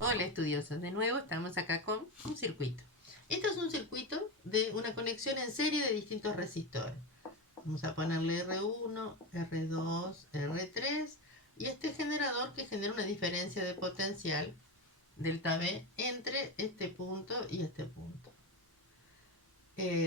Hola estudiosos, de nuevo estamos acá con un circuito. Esto es un circuito de una conexión en serie de distintos resistores. Vamos a ponerle R1, R2, R3 y este generador que genera una diferencia de potencial delta V entre este punto y este punto.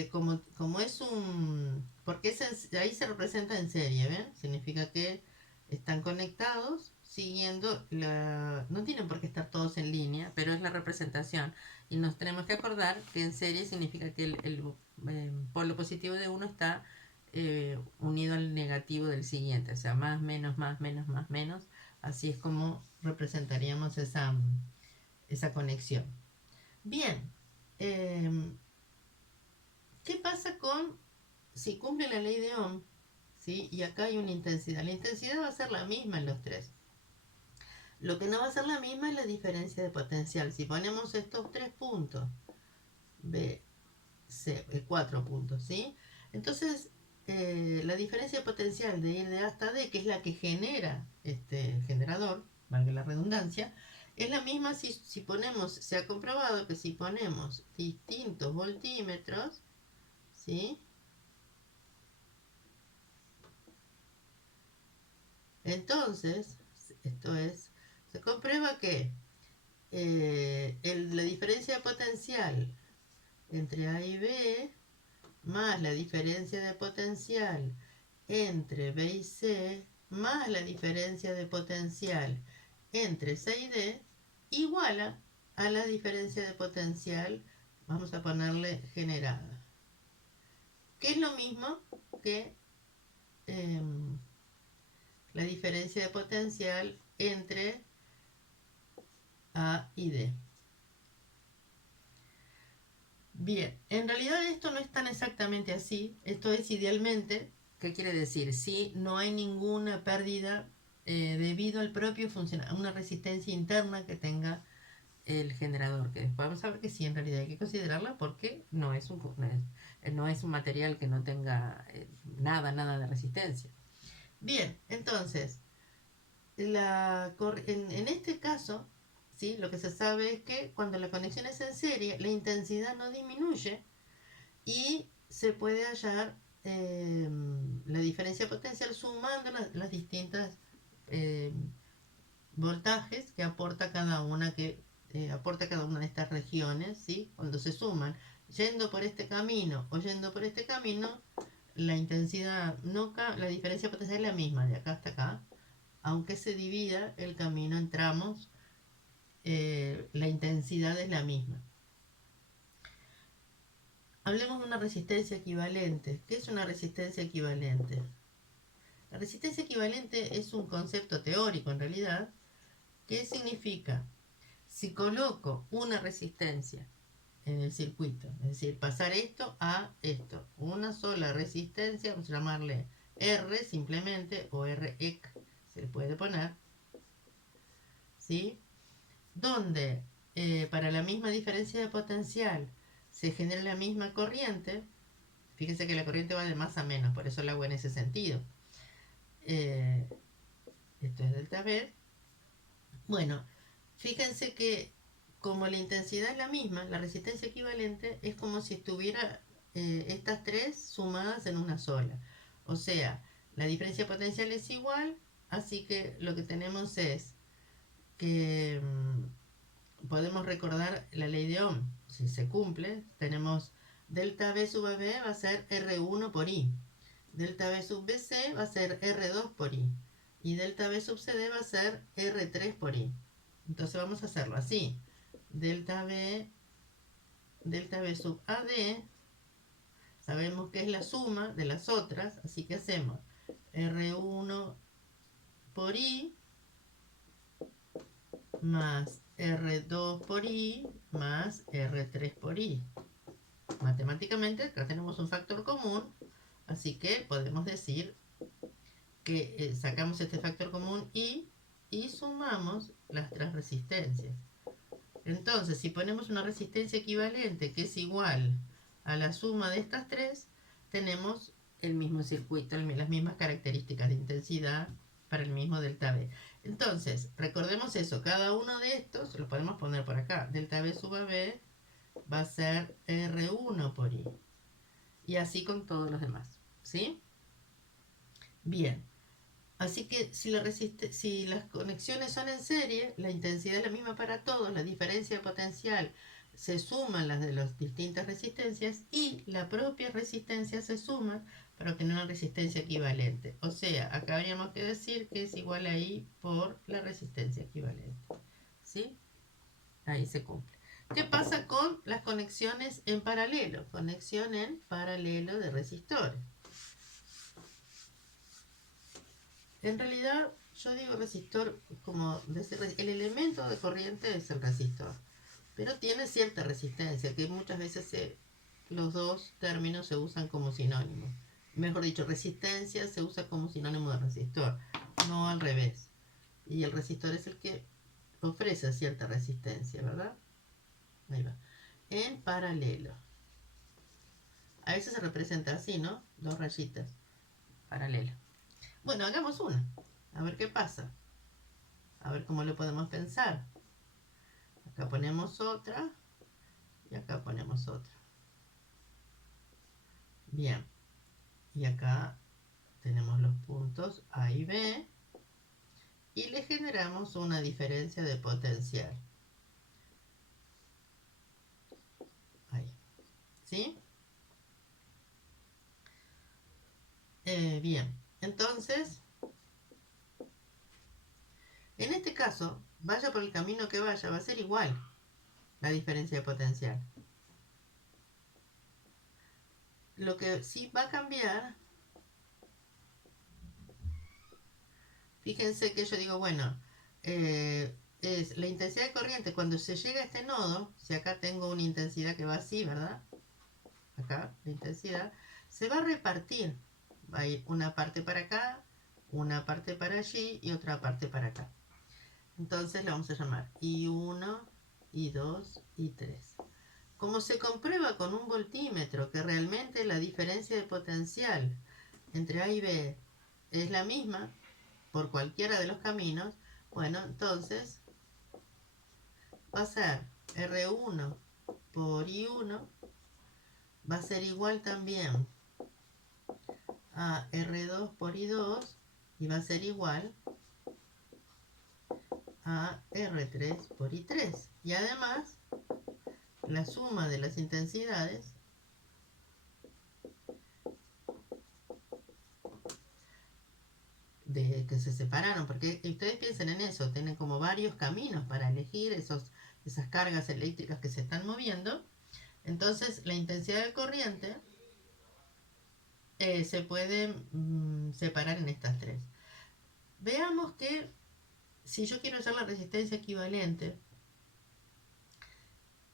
Como es un... porque ahí se representa en serie, ¿ven? Significa que están conectados siguiendo la... No tienen por qué estar todos en línea, pero es la representación. Y nos tenemos que acordar que en serie significa que el polo positivo de uno está unido al negativo del siguiente. O sea, más, menos, más, menos, más, menos. Así es como representaríamos esa conexión. Bien. ¿Qué pasa con si cumple la ley de Ohm? ¿Sí? Y acá hay una intensidad. La intensidad va a ser la misma en los tres. Lo que no va a ser la misma es la diferencia de potencial. Si ponemos estos tres puntos, B, C, 4 puntos, ¿sí? Entonces, la diferencia de potencial de ir de A hasta D, que es la que genera este generador, valga la redundancia, es la misma si ponemos, se ha comprobado que si ponemos distintos voltímetros, ¿sí? Entonces, esto es, se comprueba que la diferencia de potencial entre A y B más la diferencia de potencial entre B y C más la diferencia de potencial entre C y D iguala a la diferencia de potencial, vamos a ponerle generada, que es lo mismo que eh, la diferencia de potencial entre A y D. Bien, en realidad esto no es tan exactamente así. Esto es idealmente. ¿Qué quiere decir? Si no hay ninguna pérdida debido al propio funcionamiento, a una resistencia interna que tenga el generador, que después vamos a ver que sí, en realidad hay que considerarla porque no es un material que no tenga nada de resistencia. Bien, entonces, en este caso, ¿sí? Lo que se sabe es que cuando la conexión es en serie, la intensidad no disminuye y se puede hallar la diferencia potencial sumando las distintas eh, voltajes que aporta cada una de estas regiones, ¿sí? Cuando se suman, yendo por este camino o yendo por este camino, la intensidad no la diferencia potencial es la misma de acá hasta acá, aunque se divida el camino en tramos, la intensidad es la misma. Hablemos de una resistencia equivalente. ¿Qué es una resistencia equivalente? La resistencia equivalente es un concepto teórico en realidad. ¿Qué significa? Si coloco una resistencia en el circuito, es decir, pasar esto a esto, una sola resistencia, vamos a llamarle R simplemente, o REC, se le puede poner, ¿sí? Donde para la misma diferencia de potencial se genera la misma corriente. Fíjense que la corriente va de más a menos, por eso el agua en ese sentido. Eh, Esto es delta V. Bueno, fíjense que como la intensidad es la misma, la resistencia equivalente es como si estuviera estas tres sumadas en una sola. O sea, la diferencia potencial es igual, así que lo que tenemos es que podemos recordar la ley de Ohm. Si se cumple, tenemos delta V sub AB va a ser R1 por I. Delta V sub BC va a ser R2 por I. Y delta V sub CD va a ser R3 por I. Entonces vamos a hacerlo así. Delta V sub AD, sabemos que es la suma de las otras, así que hacemos R1 por I más R2 por I más R3 por I. Matemáticamente acá tenemos un factor común, así que podemos decir que sacamos este factor común y sumamos las tres resistencias. Entonces, si ponemos una resistencia equivalente que es igual a la suma de estas tres, tenemos el mismo circuito, las mismas características de intensidad para el mismo delta V. Entonces, recordemos eso, cada uno de estos lo podemos poner por acá. Delta B sub AB va a ser R1 por I. Y así con todos los demás, ¿sí? Bien. Así que si las conexiones son en serie, la intensidad es la misma para todos, la diferencia de potencial se suman las de las distintas resistencias y la propia resistencia se suma para obtener una resistencia equivalente. O sea, acá habríamos que decir que es igual a I por la resistencia equivalente. ¿Sí? Ahí se cumple. ¿Qué pasa con las conexiones en paralelo? Conexión en paralelo de resistores. En realidad, yo digo resistor como el elemento de corriente es el resistor, pero tiene cierta resistencia, que muchas veces los dos términos se usan como sinónimos. Mejor dicho, resistencia se usa como sinónimo de resistor, no al revés. Y el resistor es el que ofrece cierta resistencia, ¿verdad? Ahí va. En paralelo. A veces se representa así, ¿no? Dos rayitas. Paralelo. Bueno, hagamos una. A ver qué pasa. A ver cómo lo podemos pensar. Acá ponemos otra y acá ponemos otra. Bien. Y acá tenemos los puntos A y B y le generamos una diferencia de potencial. Ahí. ¿Sí? Bien. Entonces, en este caso, vaya por el camino que vaya, va a ser igual la diferencia de potencial. Lo que sí va a cambiar, fíjense que yo digo, bueno, es la intensidad de corriente cuando se llega a este nodo, si acá tengo una intensidad que va así, ¿verdad? Acá, la intensidad, se va a repartir. Va a ir una parte para acá, una parte para allí y otra parte para acá. Entonces le vamos a llamar I1, I2, I3. Como se comprueba con un voltímetro que realmente la diferencia de potencial entre A y B es la misma por cualquiera de los caminos, bueno, entonces va a ser R1 por I1 va a ser igual también a R2 por I2 y va a ser igual a R3 por I3. Y además, la suma de las intensidades de que se separaron, porque ustedes piensen en eso, tienen como varios caminos para elegir esas cargas eléctricas que se están moviendo. Entonces, la intensidad de corriente se puede separar en estas tres. Veamos que si yo quiero hacer la resistencia equivalente,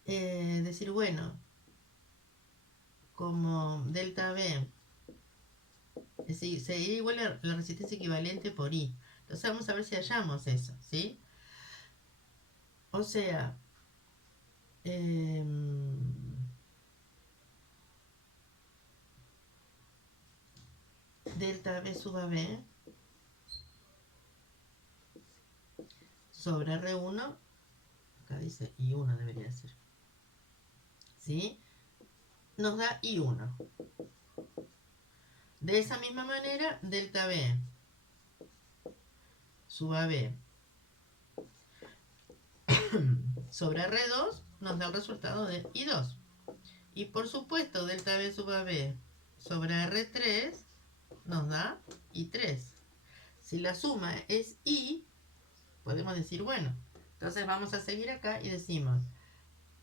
decir, bueno, como delta B, es decir, sería igual a la resistencia equivalente por I. Entonces vamos a ver si hallamos eso, ¿sí? O sea, delta B sub AB sobre R1, acá dice I1 debería ser, ¿sí? Nos da I1. De esa misma manera, delta B sub AB sobre R2 nos da el resultado de I2. Y por supuesto, delta B sub AB sobre R3 nos da I3. Si la suma es I, podemos decir, bueno, entonces vamos a seguir acá y decimos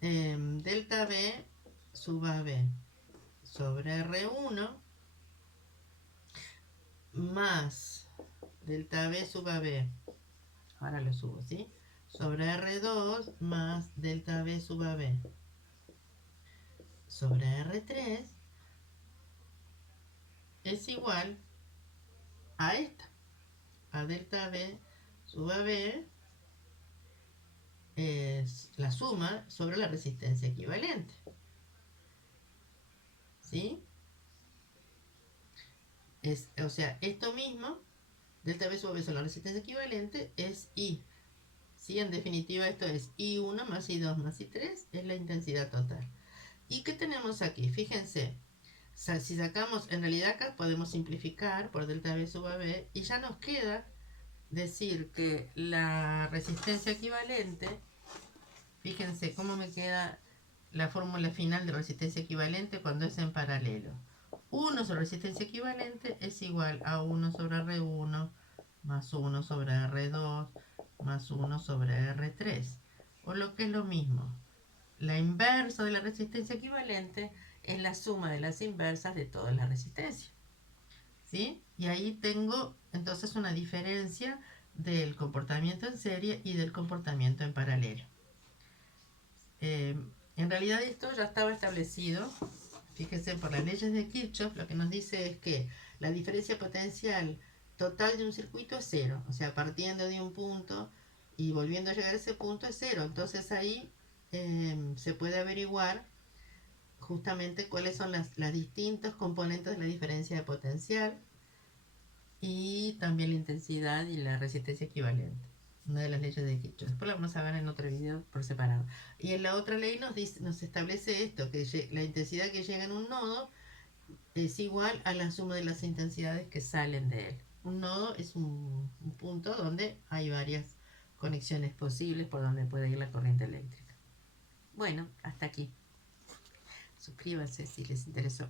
delta B sub AB sobre R1 más delta B sub AB, ahora lo subo, ¿sí? Sobre R2 más delta B sub AB sobre R3 es igual a esta, a delta B sub AB es la suma sobre la resistencia equivalente, ¿sí? O sea, esto mismo delta V sub V son la resistencia equivalente, es I. ¿Sí? En definitiva, esto es I1 más I2 más I3, es la intensidad total. ¿Y qué tenemos aquí? Fíjense, si sacamos, en realidad acá podemos simplificar por delta V sub V y ya nos queda decir que la resistencia equivalente, fíjense cómo me queda la fórmula final de resistencia equivalente cuando es en paralelo. 1 sobre resistencia equivalente es igual a 1 sobre R1 más 1 sobre R2 más 1 sobre R3. O lo que es lo mismo, la inversa de la resistencia equivalente es la suma de las inversas de todas las resistencias. ¿Sí? Y ahí tengo entonces una diferencia del comportamiento en serie y del comportamiento en paralelo. En realidad esto ya estaba establecido, fíjense, por las leyes de Kirchhoff. Lo que nos dice es que la diferencia potencial total de un circuito es cero, o sea, partiendo de un punto y volviendo a llegar a ese punto es cero. Entonces ahí se puede averiguar justamente cuáles son las distintos componentes de la diferencia de potencial y también la intensidad y la resistencia equivalente. Una de las leyes de Kirchhoff. Después la vamos a ver en otro video por separado. Y en la otra ley nos establece esto, que la intensidad que llega en un nodo es igual a la suma de las intensidades que salen de él. Un nodo es un punto donde hay varias conexiones posibles por donde puede ir la corriente eléctrica. Bueno, hasta aquí. Suscríbanse si les interesó.